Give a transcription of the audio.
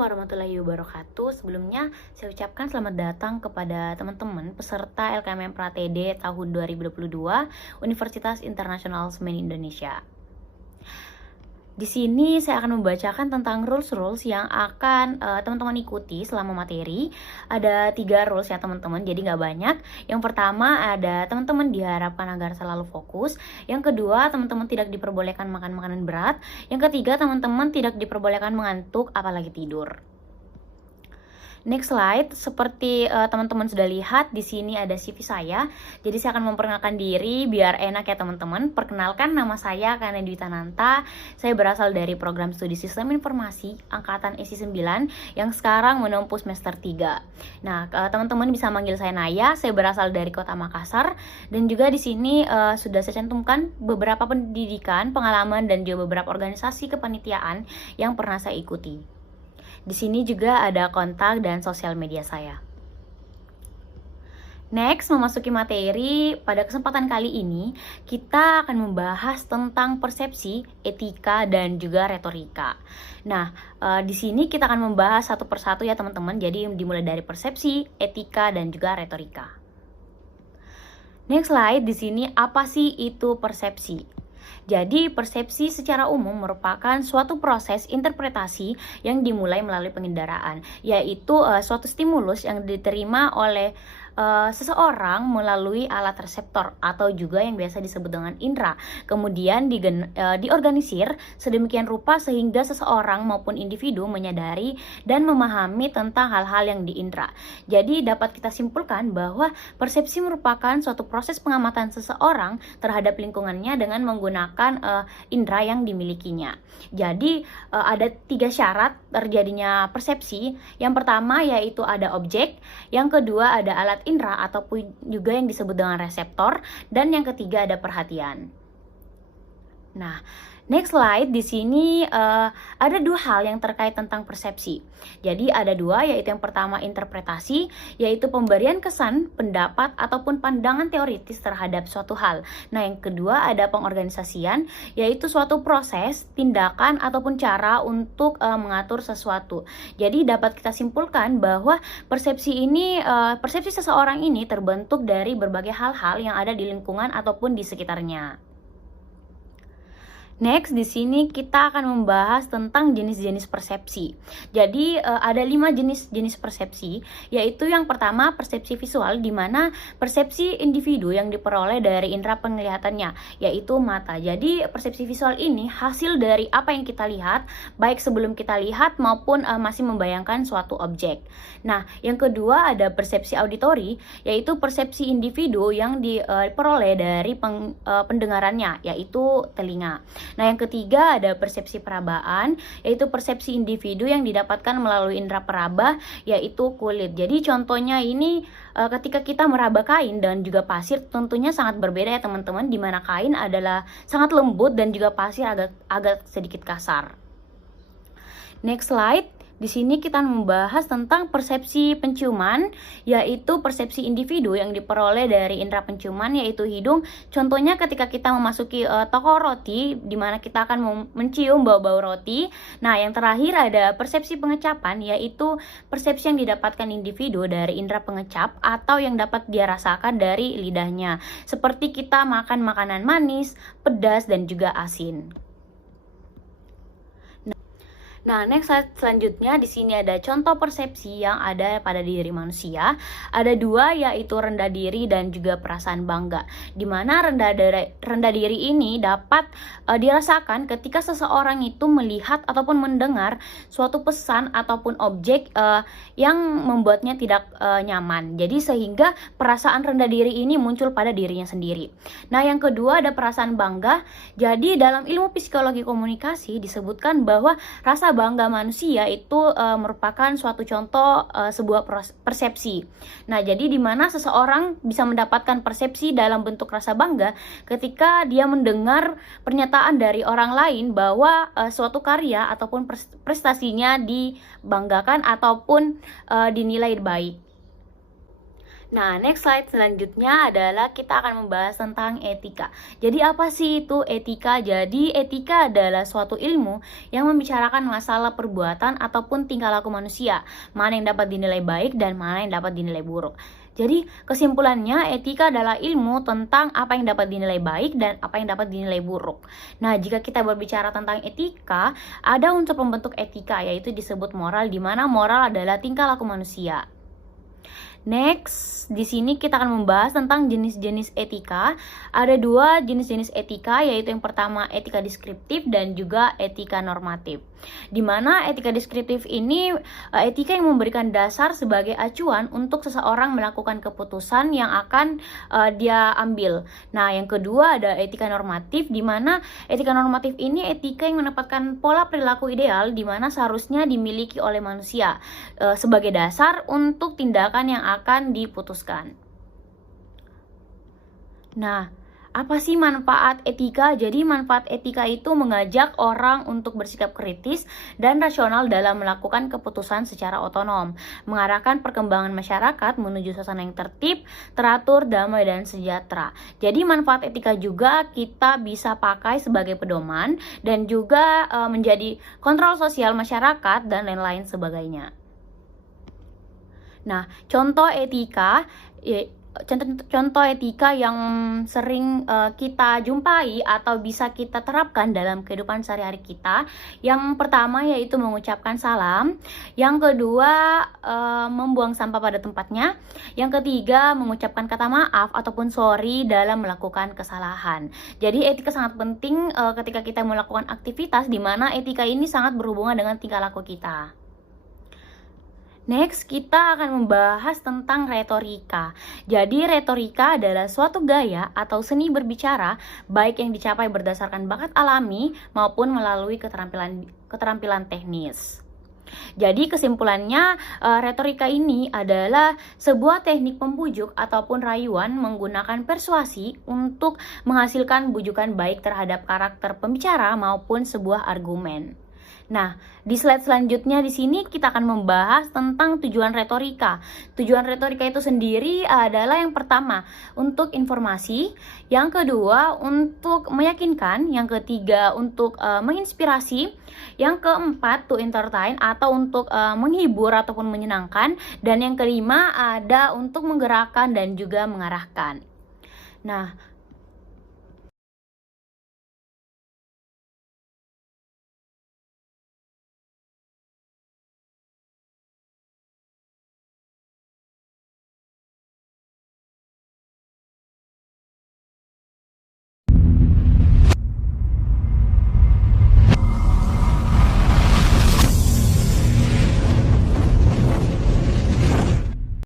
warahmatullahi wabarakatuh. Sebelumnya, saya ucapkan selamat datang kepada teman-teman peserta LKMM Pra-TD tahun 2022 Universitas Internasional Semen Indonesia. Di sini saya akan membacakan tentang rules yang akan teman-teman ikuti selama materi. Ada 3 rules ya teman-teman, jadi nggak banyak. Yang pertama ada teman-teman diharapkan agar selalu fokus. Yang kedua, teman-teman tidak diperbolehkan makan makanan berat. Yang ketiga, teman-teman tidak diperbolehkan mengantuk apalagi tidur. Next slide, seperti teman-teman sudah lihat di sini ada CV saya. Jadi saya akan memperkenalkan diri biar enak ya teman-teman. Perkenalkan, nama saya Kana Dwi Tananta. Saya berasal dari program studi Sistem Informasi angkatan SI 9 yang sekarang menempuh semester 3. Nah, teman-teman bisa manggil saya Naya. Saya berasal dari Kota Makassar dan juga di sini sudah saya cantumkan beberapa pendidikan, pengalaman dan juga beberapa organisasi kepanitiaan yang pernah saya ikuti. Di sini juga ada kontak dan sosial media saya. Next, memasuki materi, pada kesempatan kali ini kita akan membahas tentang persepsi, etika, dan juga retorika. Nah, di sini kita akan membahas satu persatu ya teman-teman. Jadi dimulai dari persepsi, etika, dan juga retorika. Next slide, di sini apa sih itu persepsi? Jadi, persepsi secara umum merupakan suatu proses interpretasi yang dimulai melalui pengendaraan, yaitu suatu stimulus yang diterima oleh seseorang melalui alat reseptor atau juga yang biasa disebut dengan indera. Kemudian diorganisir sedemikian rupa sehingga seseorang maupun individu menyadari dan memahami tentang hal-hal yang diindera. Jadi dapat kita simpulkan bahwa persepsi merupakan suatu proses pengamatan seseorang terhadap lingkungannya dengan menggunakan indera yang dimilikinya. Jadi ada 3 syarat terjadinya persepsi. Yang pertama yaitu ada objek, yang kedua ada alat indera ataupun juga yang disebut dengan reseptor, dan yang ketiga ada perhatian. Nah, next slide, di sini ada 2 hal yang terkait tentang persepsi. Jadi ada 2, yaitu yang pertama interpretasi, yaitu pemberian kesan, pendapat, ataupun pandangan teoritis terhadap suatu hal. Nah, yang kedua ada pengorganisasian, yaitu suatu proses, tindakan, ataupun cara untuk mengatur sesuatu. Jadi dapat kita simpulkan bahwa persepsi seseorang ini terbentuk dari berbagai hal-hal yang ada di lingkungan ataupun di sekitarnya. Next, di sini kita akan membahas tentang jenis-jenis persepsi. Jadi ada 5 jenis persepsi, yaitu yang pertama persepsi visual, di mana persepsi individu yang diperoleh dari indera penglihatannya, yaitu mata. Jadi persepsi visual ini hasil dari apa yang kita lihat, baik sebelum kita lihat maupun masih membayangkan suatu objek. Nah, yang kedua ada persepsi auditori, yaitu persepsi individu yang diperoleh dari pendengarannya, yaitu telinga. Nah, yang ketiga ada persepsi perabaan, yaitu persepsi individu yang didapatkan melalui indera peraba, yaitu kulit. Jadi contohnya ini ketika kita meraba kain dan juga pasir tentunya sangat berbeda ya teman-teman, di mana kain adalah sangat lembut dan juga pasir agak sedikit kasar. Next slide. Di sini kita membahas tentang persepsi penciuman, yaitu persepsi individu yang diperoleh dari indera penciuman, yaitu hidung. Contohnya ketika kita memasuki toko roti, di mana kita akan mencium bau-bau roti. Nah, yang terakhir ada persepsi pengecapan, yaitu persepsi yang didapatkan individu dari indera pengecap atau yang dapat dia rasakan dari lidahnya. Seperti kita makan makanan manis, pedas, dan juga asin. Nah, next slide selanjutnya di sini ada contoh persepsi yang ada pada diri manusia. Ada 2, yaitu rendah diri dan juga perasaan bangga. Di mana rendah diri ini dapat dirasakan ketika seseorang itu melihat ataupun mendengar suatu pesan ataupun objek yang membuatnya tidak nyaman. Jadi sehingga perasaan rendah diri ini muncul pada dirinya sendiri. Nah, yang kedua ada perasaan bangga. Jadi dalam ilmu psikologi komunikasi disebutkan bahwa rasa bangga manusia itu merupakan suatu contoh sebuah persepsi. Nah, jadi di mana seseorang bisa mendapatkan persepsi dalam bentuk rasa bangga ketika dia mendengar pernyataan dari orang lain bahwa suatu karya ataupun prestasinya dibanggakan ataupun dinilai baik. Nah, next slide selanjutnya adalah kita akan membahas tentang etika. Jadi apa sih itu etika? Jadi etika adalah suatu ilmu yang membicarakan masalah perbuatan ataupun tingkah laku manusia, mana yang dapat dinilai baik dan mana yang dapat dinilai buruk. Jadi kesimpulannya etika adalah ilmu tentang apa yang dapat dinilai baik dan apa yang dapat dinilai buruk. Nah, jika kita berbicara tentang etika, ada unsur pembentuk etika yaitu disebut moral, di mana moral adalah tingkah laku manusia. Next, di sini kita akan membahas tentang jenis-jenis etika. Ada dua jenis-jenis etika, yaitu yang pertama etika deskriptif dan juga etika normatif. Di mana etika deskriptif ini etika yang memberikan dasar sebagai acuan untuk seseorang melakukan keputusan yang akan dia ambil. Nah, yang kedua ada etika normatif, di mana etika normatif ini etika yang menempatkan pola perilaku ideal di mana seharusnya dimiliki oleh manusia sebagai dasar untuk tindakan yang akan diputuskan. Nah, apa sih manfaat etika? Jadi manfaat etika itu mengajak orang untuk bersikap kritis dan rasional dalam melakukan keputusan secara otonom, mengarahkan perkembangan masyarakat menuju suasana yang tertib, teratur, damai, dan sejahtera. Jadi manfaat etika juga kita bisa pakai sebagai pedoman dan juga menjadi kontrol sosial masyarakat dan lain-lain sebagainya. Nah, contoh etika yang sering kita jumpai atau bisa kita terapkan dalam kehidupan sehari-hari kita. Yang pertama yaitu mengucapkan salam, yang kedua membuang sampah pada tempatnya, yang ketiga mengucapkan kata maaf ataupun sorry dalam melakukan kesalahan. Jadi etika sangat penting ketika kita melakukan aktivitas, di mana etika ini sangat berhubungan dengan tingkah laku kita. Next, kita akan membahas tentang retorika. Jadi, retorika adalah suatu gaya atau seni berbicara, baik yang dicapai berdasarkan bakat alami maupun melalui keterampilan teknis. Jadi, kesimpulannya, retorika ini adalah sebuah teknik pembujuk ataupun rayuan menggunakan persuasi untuk menghasilkan bujukan baik terhadap karakter pembicara maupun sebuah argumen. Nah, di slide selanjutnya di sini kita akan membahas tentang tujuan retorika. Tujuan retorika itu sendiri adalah yang pertama, untuk informasi, yang kedua, untuk meyakinkan, yang ketiga, untuk menginspirasi, yang keempat, to entertain atau untuk menghibur ataupun menyenangkan, dan yang kelima ada untuk menggerakkan dan juga mengarahkan. Nah,